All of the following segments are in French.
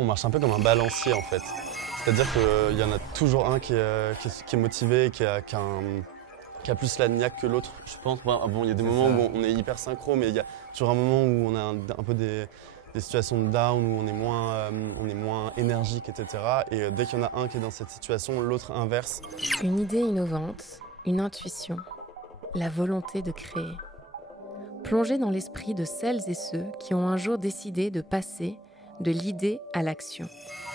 On marche un peu comme un balancier en fait. C'est-à-dire qu'il y en a toujours un qui est motivé, qui a plus la niaque que l'autre, je pense. Bon, il y a des moments où on est hyper synchro, mais il y a toujours un moment où on a un peu des situations de down, où on est moins énergique, etc. Et dès qu'il y en a un qui est dans cette situation, l'autre inverse. Une idée innovante, une intuition, la volonté de créer. Plonger dans l'esprit de celles et ceux qui ont un jour décidé de passer de l'idée à l'action.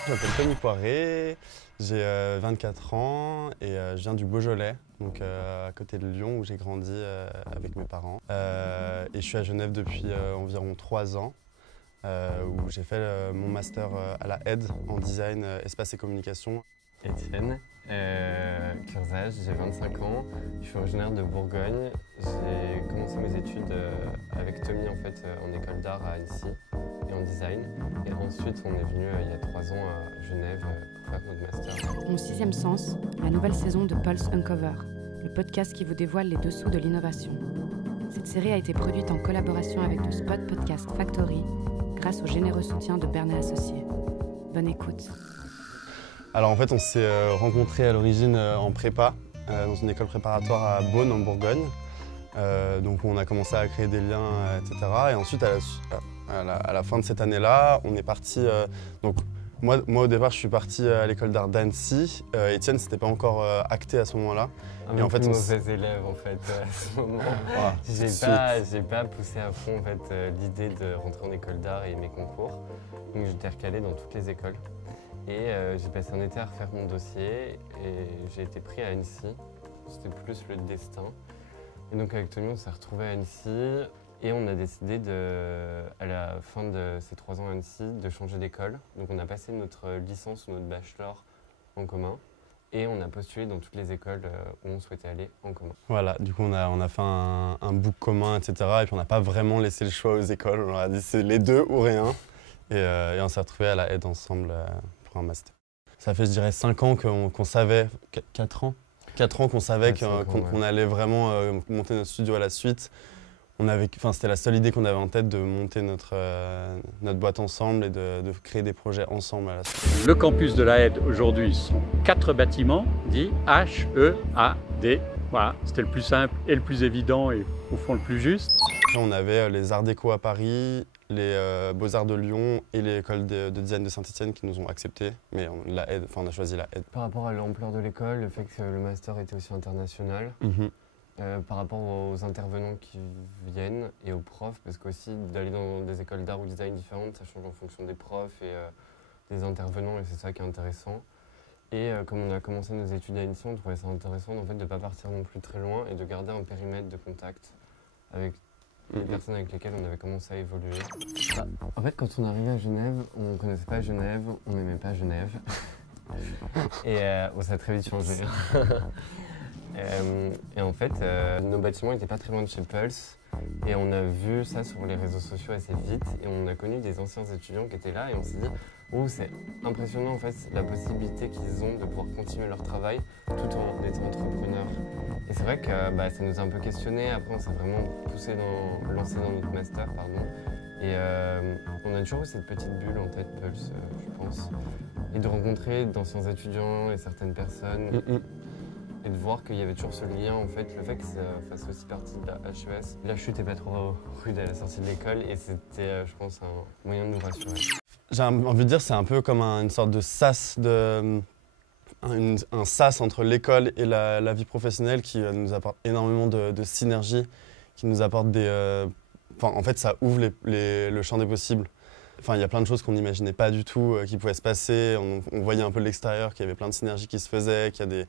Je m'appelle Tony Poiré, j'ai 24 ans et je viens du Beaujolais, donc à côté de Lyon où j'ai grandi avec mes parents. Et je suis à Genève depuis environ 3 ans, où j'ai fait mon master à la ED en design, espace et communication. Étienne, Curzage, j'ai 25 ans, je suis originaire de Bourgogne. J'ai commencé mes études avec Tommy en fait, en école d'art à Annecy et en design. Et ensuite on est venu il y a 3 ans à Genève pour faire notre master. Mon 6e sens, la nouvelle saison de Pulse Uncover, le podcast qui vous dévoile les dessous de l'innovation. Cette série a été produite en collaboration avec le Spot Podcast Factory grâce au généreux soutien de Bernet Associés. Bonne écoute. Alors en fait on s'est rencontrés à l'origine en prépa, dans une école préparatoire à Beaune en Bourgogne. Donc on a commencé à créer des liens, etc. Et ensuite à la fin de cette année-là, on est parti. Donc moi au départ je suis parti à l'école d'art d'Annecy. Étienne c'était pas encore acté à ce moment-là. Et en fait, mauvais élève en fait à ce moment. J'ai pas poussé à fond en fait l'idée de rentrer en école d'art et mes concours. Donc j'étais recalé dans toutes les écoles. Et j'ai passé un été à refaire mon dossier et j'ai été pris à Annecy. C'était plus le destin. Et donc avec Tony, on s'est retrouvés à Annecy et on a décidé à la fin de ces 3 ans à Annecy de changer d'école. Donc on a passé notre licence ou notre bachelor en commun et on a postulé dans toutes les écoles où on souhaitait aller en commun. Voilà, du coup on a fait un book commun, etc. Et puis on n'a pas vraiment laissé le choix aux écoles. On leur a dit c'est les deux ou rien. Et on s'est retrouvés à la aide ensemble. Un master. Ça fait, je dirais, 5 ans qu'on savait, 4 ans 4 ans qu'on savait qu'on allait vraiment monter notre studio à la suite. C'était la seule idée qu'on avait en tête de monter notre boîte ensemble et de créer des projets ensemble à la suite. Le campus de la Aide aujourd'hui sont 4 bâtiments dits H-E-A-D. Voilà, c'était le plus simple et le plus évident et au fond le plus juste. Après, on avait les Arts Déco à Paris, les Beaux-Arts de Lyon et l'école de design de Saint-Étienne qui nous ont acceptés, mais on a choisi la Aide. Par rapport à l'ampleur de l'école, le fait que le master était aussi international, par rapport aux intervenants qui viennent et aux profs, parce qu'aussi d'aller dans des écoles d'art ou design différentes, ça change en fonction des profs et des intervenants et c'est ça qui est intéressant. Et comme on a commencé nos études à Annecy, on trouvait ça intéressant en fait, de ne pas partir non plus très loin et de garder un périmètre de contact avec les personnes avec lesquelles on avait commencé à évoluer. En fait, quand on est arrivé à Genève, on ne connaissait pas Genève, on n'aimait pas Genève. Et ça a très vite changé. Et en fait, nos bâtiments n'étaient pas très loin de chez Pulse. Et on a vu ça sur les réseaux sociaux assez vite. Et on a connu des anciens étudiants qui étaient là et on s'est dit oh, c'est impressionnant en fait la possibilité qu'ils ont de pouvoir continuer leur travail tout en étant entrepreneurs. Et c'est vrai que ça nous a un peu questionné. Après, on s'est vraiment lancé dans notre master, Et on a toujours eu cette petite bulle en tête, Pulse, je pense. Et de rencontrer d'anciens étudiants et certaines personnes. Et de voir qu'il y avait toujours ce lien, en fait, le fait que ça fasse aussi partie de la HES. La chute n'est pas trop rude à la sortie de l'école et c'était, je pense, un moyen de nous rassurer. J'ai envie de dire c'est un peu comme une sorte de sas, un sas entre l'école et la vie professionnelle qui nous apporte énormément de synergie, qui nous apporte en fait, ça ouvre le champ des possibles. Il y a plein de choses qu'on n'imaginait pas du tout qui pouvaient se passer. On voyait un peu de l'extérieur qu'il y avait plein de synergies qui se faisaient, qu'il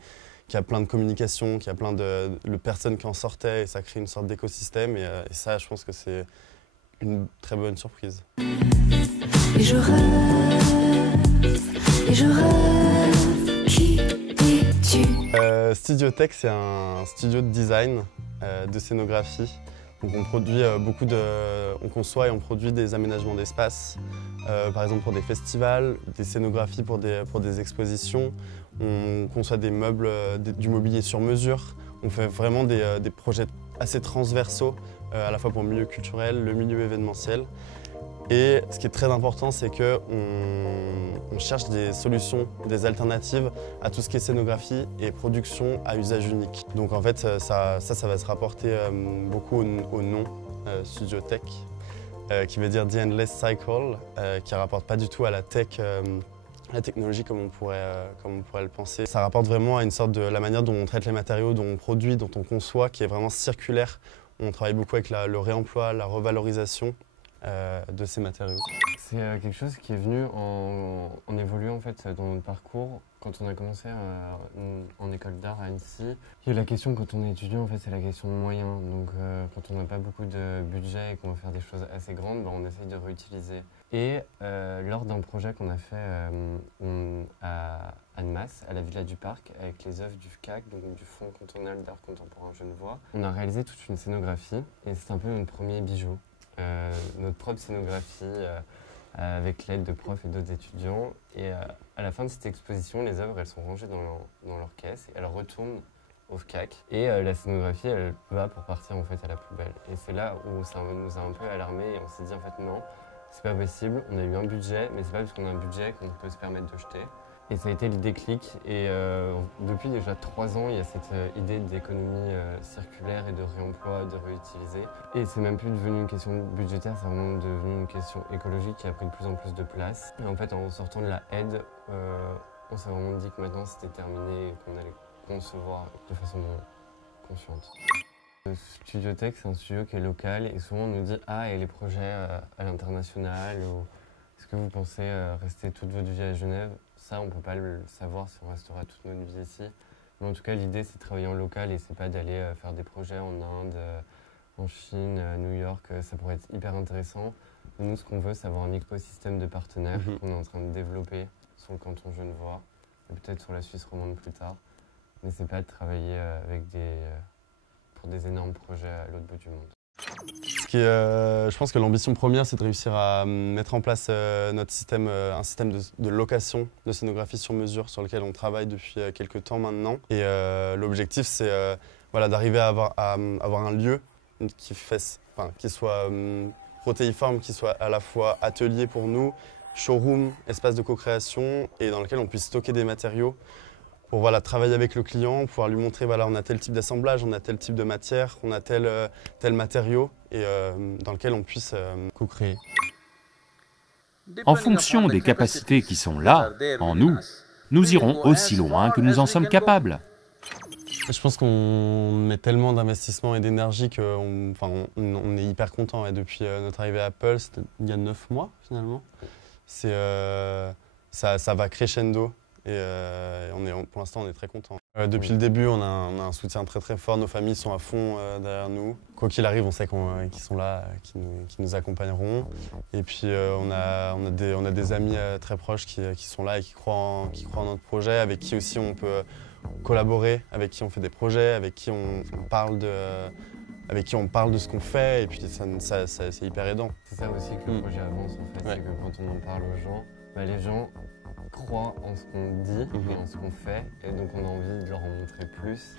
y a plein de communication, qu'il y a plein de personnes qui en sortaient et ça crée une sorte d'écosystème. Et ça, je pense que c'est une très bonne surprise. Et je rêve, qui es-tu? Studio Tech, c'est un studio de design, de scénographie. Donc on produit on conçoit et on produit des aménagements d'espace, par exemple pour des festivals, des scénographies pour des expositions. On conçoit des meubles, du mobilier sur mesure. On fait vraiment des projets assez transversaux, à la fois pour le milieu culturel, le milieu événementiel. Et ce qui est très important, c'est qu'on on cherche des solutions, des alternatives à tout ce qui est scénographie et production à usage unique. Donc en fait, ça va se rapporter beaucoup au nom Studio Tech, qui veut dire The Endless Cycle, qui ne rapporte pas du tout à la tech, la technologie comme on pourrait le penser. Ça rapporte vraiment à une sorte de la manière dont on traite les matériaux, dont on produit, dont on conçoit, qui est vraiment circulaire. On travaille beaucoup avec le réemploi, la revalorisation de ces matériaux. C'est quelque chose qui est venu en évoluant en fait dans notre parcours. Quand on a commencé en école d'art à Annecy, il y a la question quand on est étudiant, en fait, c'est la question de moyens. Donc quand on n'a pas beaucoup de budget et qu'on veut faire des choses assez grandes, on essaye de réutiliser. Et lors d'un projet qu'on a fait à Annemasse, à la Villa du Parc, avec les œuvres du FCAC, donc du Fonds cantonal d'art contemporain genevois, on a réalisé toute une scénographie et c'est un peu notre premier bijou. Notre propre scénographie avec l'aide de profs et d'autres étudiants. Et à la fin de cette exposition, les œuvres elles sont rangées dans leur caisse et elles retournent au FCAC. Et la scénographie, elle va pour partir en fait à la poubelle. Et c'est là où ça nous a un peu alarmés et on s'est dit en fait non, c'est pas possible, on a eu un budget, mais c'est pas parce qu'on a un budget qu'on peut se permettre de jeter. Et ça a été le déclic. Et depuis déjà 3 ans, il y a cette idée d'économie circulaire et de réemploi, de réutiliser. Et c'est même plus devenu une question budgétaire, c'est vraiment devenu une question écologique qui a pris de plus en plus de place. Et en fait, en sortant de la aide, on s'est vraiment dit que maintenant c'était terminé et qu'on allait concevoir de façon consciente. Le Studio Tech, c'est un studio qui est local et souvent on nous dit « Ah, et les projets à l'international » ou « Est-ce que vous pensez rester toute votre vie à Genève ?» Ça, on ne peut pas le savoir si on restera toute notre vie ici. Mais en tout cas, l'idée, c'est de travailler en local et c'est pas d'aller faire des projets en Inde, en Chine, à New York. Ça pourrait être hyper intéressant. Nous, ce qu'on veut, c'est avoir un écosystème de partenaires qu'on est en train de développer sur le canton genevois et peut-être sur la Suisse romande plus tard. Mais c'est pas de travailler avec pour des énormes projets à l'autre bout du monde. Je pense que l'ambition première, c'est de réussir à mettre en place notre système, un système de location de scénographie sur mesure sur lequel on travaille depuis quelques temps maintenant. Et l'objectif, c'est voilà, d'arriver à avoir un lieu qui soit protéiforme, qui soit à la fois atelier pour nous, showroom, espace de co-création et dans lequel on puisse stocker des matériaux pour voilà, travailler avec le client, pouvoir lui montrer voilà, on a tel type d'assemblage, on a tel type de matière, on a tel matériau et dans lequel on puisse co-créer. En fonction des capacités qui sont là, en nous, nous irons aussi loin que nous en sommes capables. Je pense qu'on met tellement d'investissement et d'énergie qu'on est hyper content. Et depuis notre arrivée à Apple, c'était il y a 9 mois finalement, ça va crescendo. Et pour l'instant, on est très contents. Depuis le début, on a un soutien très très fort. Nos familles sont à fond derrière nous. Quoi qu'il arrive, on sait qu'ils sont là, qui nous accompagneront. Et puis, on a des amis très proches qui sont là et qui croient en notre projet, avec qui aussi on peut collaborer, avec qui on fait des projets, avec qui on parle de ce qu'on fait. Et puis, c'est hyper aidant. C'est ça aussi que le projet avance en fait. Ouais. C'est que quand on en parle aux gens, les gens croient en ce qu'on dit et en ce qu'on fait, et donc on a envie de leur en montrer plus.